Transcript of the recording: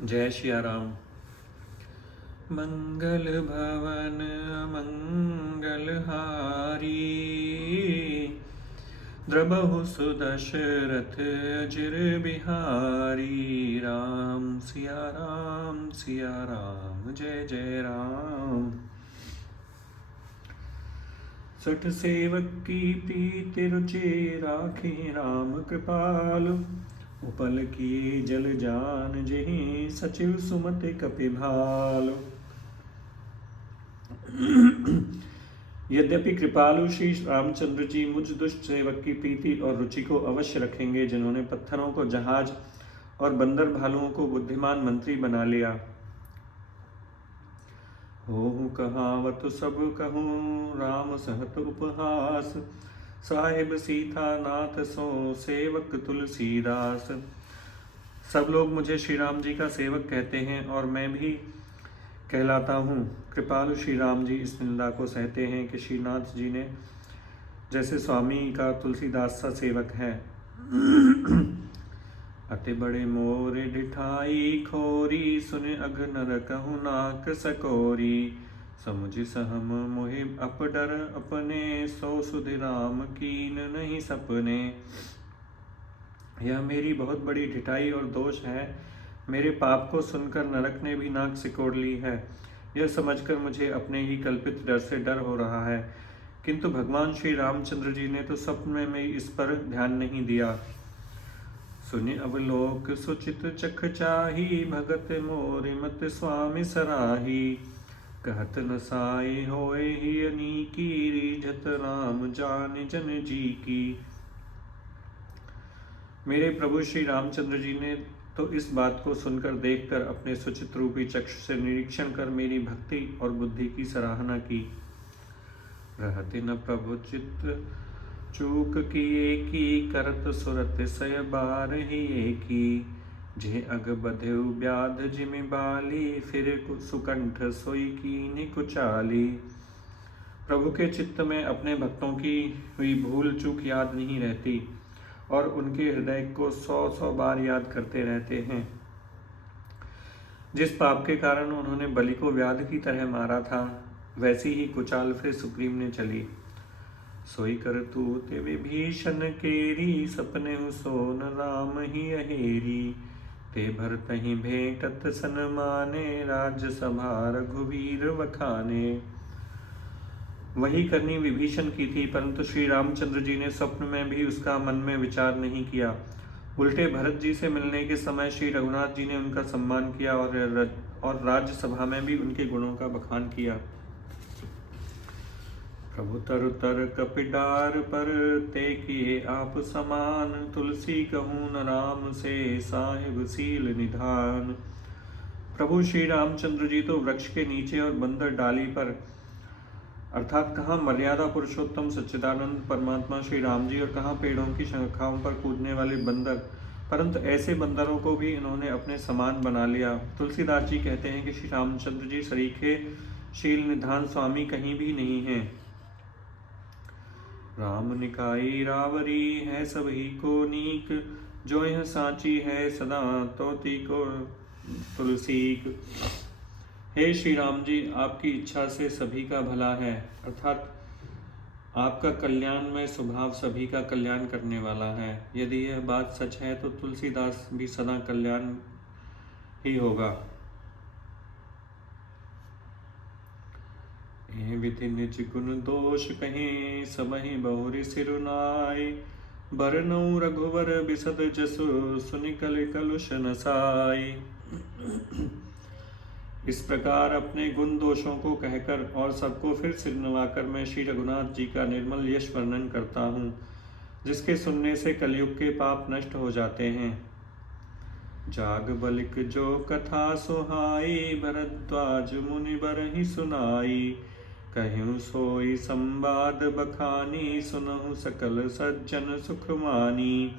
जय सिया राम। मंगल भवन मंगलहारी, द्रबहु सुदशरथ अजिर बिहारी। राम सिया राम, जय जय राम। सठ सेवक की प्रीति रुचि राखे राम कृपालु। उपल किए जल जान जेहि सचिव सुमति कपिभालु। यद्यपि कृपालु श्री रामचंद्र जी मुझ दुष्ट सेवक की प्रीति और रुचि को अवश्य रखेंगे, जिन्होंने पत्थरों को जहाज और बंदर भालुओं को बुद्धिमान मंत्री बना लिया। होहु कहावत सब कहूँ राम सहत उपहास। साहिब सीता नाथ सो सेवक तुलसीदास। सब लोग मुझे श्री राम जी का सेवक कहते हैं और मैं भी कहलाता हूँ। कृपालु श्री राम जी इस निंदा को सहते हैं कि श्रीनाथ जी ने जैसे स्वामी का तुलसीदास सा सेवक है। अति बड़े मोर डिठाई खोरी, सुन अघ नर कहु नाक सकोरी। समुझ सहम मोहि अपडर अपने, सो सुधि राम कीन नहीं सपने। यह मेरी बहुत बड़ी ढिठाई और दोष है। मेरे पाप को सुनकर नरक ने भी नाक सिकोड़ ली है। यह समझकर मुझे अपने ही कल्पित डर से डर हो रहा है, किंतु भगवान श्री रामचंद्र जी ने तो स्वप्न में इस पर ध्यान नहीं दिया। सुनि अवलोक सुचित चख चाही, भगत मोरि मत स्वामी सराही। कहत न साई होए ही अनीकी, रीझत राम जान जन जी की। मेरे प्रभु श्री रामचंद्र जी ने तो इस बात को सुनकर देखकर अपने सुचित रूपी चक्षु से निरीक्षण कर मेरी भक्ति और बुद्धि की सराहना की। रहति न प्रभु चित्त चूक किए की, करत सुरत सय बार ही एकी। जे अग बधेउ व्याध जिमि बाली, फिर सुकंठ सोई कीनि कुचाली। प्रभु के चित्त में अपने भक्तों की हुई भूल चूक याद नहीं रहती और उनके हृदय को 100 बार याद करते रहते हैं। जिस पाप के कारण उन्होंने बलि को व्याध की तरह मारा था, वैसी ही कुचाल फिर सुग्रीव ने चली। सोई करतूत विभीषण केरी, सपने सोन राम ही अहेरी। ते भरतहि भेंटत सन्माने, राज्य सभा रघुवीर वखाने। वही करनी विभीषण की थी, परंतु श्री रामचंद्र जी ने स्वप्न में भी उसका मन में विचार नहीं किया। उल्टे भरत जी से मिलने के समय श्री रघुनाथ जी ने उनका सम्मान किया और राज्य सभा में भी उनके गुणों का बखान किया। प्रभु तर तर कपिडार पर, ते किए आप समान। तुलसी कहूँ न राम से, साहिब सील निधान। प्रभु श्री रामचंद्र जी तो वृक्ष के नीचे और बंदर डाली पर, अर्थात कहाँ मर्यादा पुरुषोत्तम सच्चिदानंद परमात्मा श्री राम जी और कहाँ पेड़ों की शाखाओं पर कूदने वाले बंदर, परंतु ऐसे बंदरों को भी इन्होंने अपने समान बना लिया। तुलसीदास जी कहते हैं कि श्री रामचंद्र जी सरीखे शील निधान स्वामी कहीं भी नहीं हैं। राम निकाई रावरी है सभी को नीक, जो यह सांची है सदा तोती को तुलसीक। हे श्री राम जी, आपकी इच्छा से सभी का भला है, अर्थात आपका कल्याणमय स्वभाव सभी का कल्याण करने वाला है। यदि यह बात सच है तो तुलसीदास भी सदा कल्याण ही होगा। विधि निज गुण दोष कहीं, सबहि बहुरि सिरुनाई। बरनऊ रघुवर बिसद जसु, सुनि कलि कलुष नसाई। इस प्रकार अपने गुण दोषों को कहकर और सबको फिर सिर नवाकर मैं श्री रघुनाथ जी का निर्मल यश वर्णन करता हूँ, जिसके सुनने से कलयुग के पाप नष्ट हो जाते हैं। जाग बलिक जो कथा सुहाई, भरद्वाज मुनि बरहि सुनाई। कहूँ सोई संवाद बखानी, सुनहु सकल सज्जन सुख मानी।